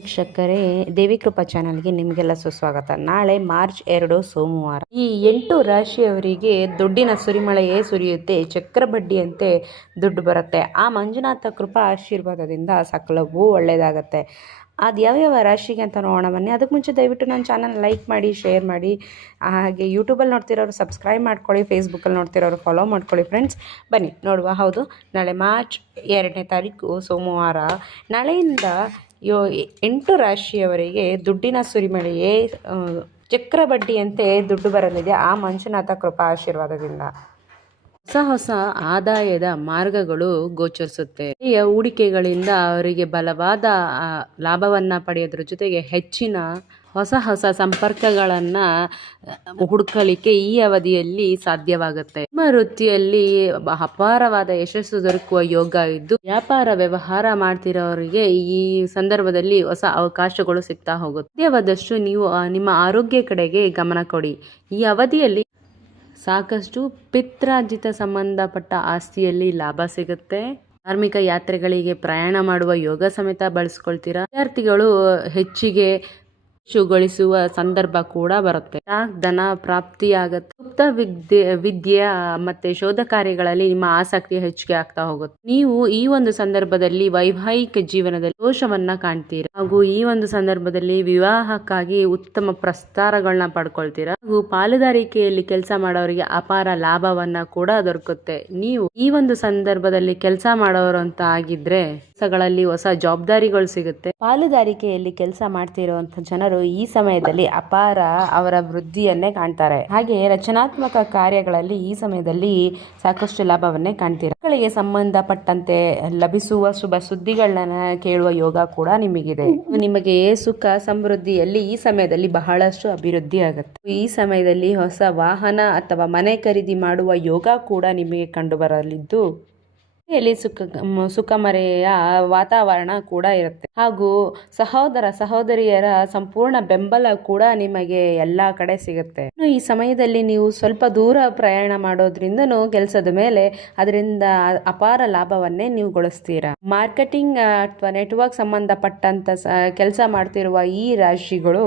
ವೀಕ್ಷಕರೇ, ದೇವಿಕೃಪಾ ಚಾನಲ್ಗೆ ನಿಮಗೆಲ್ಲ ಸುಸ್ವಾಗತ. ನಾಳೆ ಮಾರ್ಚ್ 2 ಸೋಮವಾರ. ಈ 8 ರಾಶಿಯವರಿಗೆ ದುಡ್ಡಿನ ಸುರಿಮಳೆಯೇ ಸುರಿಯುತ್ತೆ. ಚಕ್ರ ಬಡ್ಡಿಯಂತೆ ದುಡ್ಡು ಬರುತ್ತೆ. ಆ ಮಂಜುನಾಥ ಕೃಪಾ ಆಶೀರ್ವಾದದಿಂದ ಸಕಲವೂ ಒಳ್ಳೆಯದಾಗತ್ತೆ. ಅದು ಯಾವ್ಯಾವ ರಾಶಿಗೆ ಅಂತ ನೋಡೋಣ ಬನ್ನಿ. ಅದಕ್ಕೆ ಮುಂಚೆ ದಯವಿಟ್ಟು ನನ್ನ ಚಾನಲ್ ಲೈಕ್ ಮಾಡಿ, ಶೇರ್ ಮಾಡಿ, ಹಾಗೆ ಯೂಟ್ಯೂಬಲ್ಲಿ ನೋಡ್ತಿರೋರು ಸಬ್ಸ್ಕ್ರೈಬ್ ಮಾಡ್ಕೊಳ್ಳಿ, ಫೇಸ್ಬುಕ್ಕಲ್ಲಿ ನೋಡ್ತಿರೋರು ಫಾಲೋ ಮಾಡ್ಕೊಳ್ಳಿ ಫ್ರೆಂಡ್ಸ್. ಬನ್ನಿ ನೋಡುವ. ಹೌದು, ನಾಳೆ ಮಾರ್ಚ್ 2ನೇ ತಾರೀಕು ಸೋಮವಾರ. ನಾಳೆಯಿಂದ 8 ರಾಶಿಯವರಿಗೆ ದುಡ್ಡಿನ ಸುರಿಮಳೆಯೇ ಚಕ್ರ ಬಡ್ಡಿಯಂತೆ ದುಡ್ಡು ಬರಲಿದೆ ಆ ಮಂಜುನಾಥ ಕೃಪಾ ಆಶೀರ್ವಾದದಿಂದ. ಹೊಸ ಹೊಸ ಆದಾಯದ ಮಾರ್ಗಗಳು ಗೋಚರಿಸುತ್ತೆ. ಹೂಡಿಕೆಗಳಿಂದ ಅವರಿಗೆ ಬಲವಾದ ಲಾಭವನ್ನು ಪಡೆಯೋದ್ರ ಜೊತೆಗೆ ಹೆಚ್ಚಿನ ಹೊಸ ಸಂಪರ್ಕಗಳನ್ನು ಹುಡುಕಲಿಕ್ಕೆ ಈ ಅವಧಿಯಲ್ಲಿ ಸಾಧ್ಯವಾಗುತ್ತೆ. ನಿಮ್ಮ ವೃತ್ತಿಯಲ್ಲಿ ಅಪಾರವಾದ ಯಶಸ್ಸು ದೊರಕುವ ಯೋಗ ಇದ್ದು, ವ್ಯಾಪಾರ ವ್ಯವಹಾರ ಮಾಡ್ತಿರೋರಿಗೆ ಈ ಸಂದರ್ಭದಲ್ಲಿ ಹೊಸ ಅವಕಾಶಗಳು ಸಿಗ್ತಾ ಹೋಗುತ್ತೆ. ಸಾಧ್ಯವಾದಷ್ಟು ನೀವು ನಿಮ್ಮ ಆರೋಗ್ಯ ಕಡೆಗೆ ಗಮನ ಕೊಡಿ. ಈ ಅವಧಿಯಲ್ಲಿ ಸಾಕಷ್ಟು ಪಿತ್ರಾರ್ಜಿತ ಸಂಬಂಧಪಟ್ಟ ಆಸ್ತಿಯಲ್ಲಿ ಲಾಭ ಸಿಗುತ್ತೆ. ಧಾರ್ಮಿಕ ಯಾತ್ರೆಗಳಿಗೆ ಪ್ರಯಾಣ ಮಾಡುವ ಯೋಗ ಸಮೇತ ಬಳಸ್ಕೊಳ್ತೀರಾ. ವಿದ್ಯಾರ್ಥಿಗಳು ಹೆಚ್ಚಿಗೆ ಗಳಿಸುವ ಸಂದರ್ಭ ಕೂಡ ಬರುತ್ತೆ. ಧನ ಪ್ರಾಪ್ತಿಯಾಗತ್ತೆ. ಗುಪ್ತ ವಿದ್ಯೆ ಮತ್ತೆ ಶೋಧ ಕಾರ್ಯಗಳಲ್ಲಿ ನಿಮ್ಮ ಆಸಕ್ತಿ ಹೆಚ್ಚಿಗೆ ಆಗ್ತಾ ಹೋಗುತ್ತೆ. ನೀವು ಈ ಒಂದು ಸಂದರ್ಭದಲ್ಲಿ ವೈವಾಹಿಕ ಜೀವನದಲ್ಲಿ ದೋಷವನ್ನ ಕಾಣ್ತೀರಾ ಹಾಗೂ ಈ ಒಂದು ಸಂದರ್ಭದಲ್ಲಿ ವಿವಾಹಕ್ಕಾಗಿ ಉತ್ತಮ ಪ್ರಸ್ತಾರಗಳನ್ನ ಪಡ್ಕೊಳ್ತೀರಾ ಹಾಗೂ ಪಾಲುದಾರಿಕೆಯಲ್ಲಿ ಕೆಲಸ ಮಾಡೋರಿಗೆ ಅಪಾರ ಲಾಭವನ್ನ ಕೂಡ ದೊರಕುತ್ತೆ. ನೀವು ಈ ಒಂದು ಸಂದರ್ಭದಲ್ಲಿ ಕೆಲಸ ಮಾಡೋರು ಅಂತ ಆಗಿದ್ರೆ ಕೆಲಸಗಳಲ್ಲಿ ಹೊಸ ಜವಾಬ್ದಾರಿಗಳು ಸಿಗುತ್ತೆ. ಪಾಲುದಾರಿಕೆಯಲ್ಲಿ ಕೆಲಸ ಮಾಡ್ತಿರುವಂತ ಜನರು ಈ ಸಮಯದಲ್ಲಿ ಅಪಾರ ಅವರ ವೃದ್ಧಿಯನ್ನೇ ಕಾಣ್ತಾರೆ. ಹಾಗೆ ರಚನಾತ್ಮಕ ಕಾರ್ಯಗಳಲ್ಲಿ ಈ ಸಮಯದಲ್ಲಿ ಸಾಕಷ್ಟು ಲಾಭವನ್ನೇ ಕಾಣ್ತೀರಾ. ಮಕ್ಕಳಿಗೆ ಸಂಬಂಧಪಟ್ಟಂತೆ ಲಭಿಸುವ ಶುಭ ಸುದ್ದಿಗಳನ್ನ ಕೇಳುವ ಯೋಗ ಕೂಡ ನಿಮಗಿದೆ. ನಿಮಗೆ ಸುಖ ಸಮೃದ್ಧಿಯಲ್ಲಿ ಈ ಸಮಯದಲ್ಲಿ ಬಹಳಷ್ಟು ಅಭಿವೃದ್ಧಿ ಆಗುತ್ತೆ. ಈ ಸಮಯದಲ್ಲಿ ಹೊಸ ವಾಹನ ಅಥವಾ ಮನೆ ಖರೀದಿ ಮಾಡುವ ಯೋಗ ಕೂಡ ನಿಮಗೆ ಕಂಡು ಬರಲಿದ್ದು, ಇಲ್ಲಿ ಸುಖಮರೆಯ ವಾತಾವರಣ ಕೂಡ ಇರುತ್ತೆ ಹಾಗೂ ಸಹೋದರ ಸಹೋದರಿಯರ ಸಂಪೂರ್ಣ ಬೆಂಬಲ ಕೂಡ ನಿಮಗೆ ಎಲ್ಲಾ ಕಡೆ ಸಿಗುತ್ತೆ. ಈ ಸಮಯದಲ್ಲಿ ನೀವು ಸ್ವಲ್ಪ ದೂರ ಪ್ರಯಾಣ ಮಾಡೋದ್ರಿಂದನೂ ಕೆಲಸದ ಮೇಲೆ ಅದರಿಂದ ಅಪಾರ ಲಾಭವನ್ನೇ ನೀವು ಗಳಿಸ್ತೀರಾ. ಮಾರ್ಕೆಟಿಂಗ್ ಅಥವಾ ನೆಟ್ವರ್ಕ್ ಸಂಬಂಧಪಟ್ಟಂತ ಕೆಲಸ ಮಾಡ್ತಿರುವ ಈ ರಾಶಿಗಳು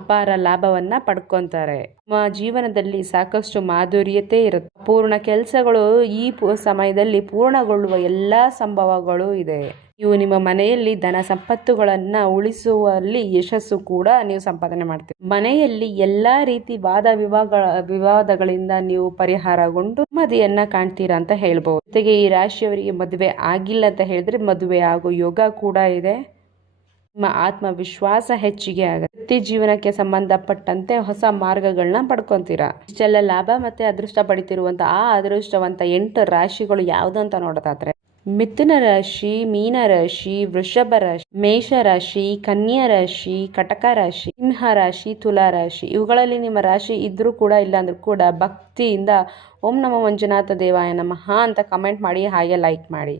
ಅಪಾರ ಲಾಭವನ್ನ ಪಡ್ಕೊಂತಾರೆ. ನಿಮ್ಮ ಜೀವನದಲ್ಲಿ ಸಾಕಷ್ಟು ಮಾಧುರ್ಯತೆ ಇರುತ್ತೆ. ಪೂರ್ಣ ಕೆಲಸಗಳು ಈ ಸಮಯದಲ್ಲಿ ಪೂರ್ಣಗೊಳ್ಳುವ ಎಲ್ಲಾ ಸಂಭವಗಳು ಇದೆ. ನೀವು ನಿಮ್ಮ ಮನೆಯಲ್ಲಿ ಧನ ಸಂಪತ್ತುಗಳನ್ನ ಉಳಿಸುವಲ್ಲಿ ಯಶಸ್ಸು ಕೂಡ ನೀವು ಸಂಪಾದನೆ ಮಾಡ್ತೀರಿ. ಮನೆಯಲ್ಲಿ ಎಲ್ಲಾ ರೀತಿ ವಿವಾದಗಳಿಂದ ನೀವು ಪರಿಹಾರಗೊಂಡು ನೆಮ್ಮದಿಯನ್ನ ಕಾಣ್ತೀರಾ ಅಂತ ಹೇಳ್ಬಹುದು. ಜೊತೆಗೆ ಈ ರಾಶಿಯವರಿಗೆ ಮದುವೆ ಆಗಿಲ್ಲ ಅಂತ ಹೇಳಿದ್ರೆ ಮದುವೆ ಆಗೋ ಯೋಗ ಕೂಡ ಇದೆ. ನಿಮ್ಮ ಆತ್ಮವಿಶ್ವಾಸ ಹೆಚ್ಚಿಗೆ ಆಗುತ್ತೆ. ವೃತ್ತಿ ಜೀವನಕ್ಕೆ ಸಂಬಂಧಪಟ್ಟಂತೆ ಹೊಸ ಮಾರ್ಗಗಳನ್ನ ಪಡ್ಕೊಂತೀರಾ. ಇಷ್ಟೆಲ್ಲ ಲಾಭ ಮತ್ತೆ ಅದೃಷ್ಟ ಪಡಿತಿರುವಂತ ಆ ಅದೃಷ್ಟವಂತ 8 ರಾಶಿಗಳು ಯಾವ್ದು ಅಂತ ನೋಡೋದಾದ್ರೆ, ಮಿಥುನ ರಾಶಿ, ಮೀನ ರಾಶಿ, ವೃಷಭ ರಾಶಿ, ಮೇಷ ರಾಶಿ, ಕನ್ಯಾ ರಾಶಿ, ಕಟಕ ರಾಶಿ, ಸಿಂಹ ರಾಶಿ, ತುಲಾ ರಾಶಿ. ಇವುಗಳಲ್ಲಿ ನಿಮ್ಮ ರಾಶಿ ಇದ್ರೂ ಕೂಡ ಇಲ್ಲಾಂದ್ರೂ ಕೂಡ ಭಕ್ತಿಯಿಂದ ಓಂ ನಮೋ ಮಂಜುನಾಥ ದೇವಾಯ ನಮಃ ಅಂತ ಕಮೆಂಟ್ ಮಾಡಿ, ಹಾಗೆ ಲೈಕ್ ಮಾಡಿ.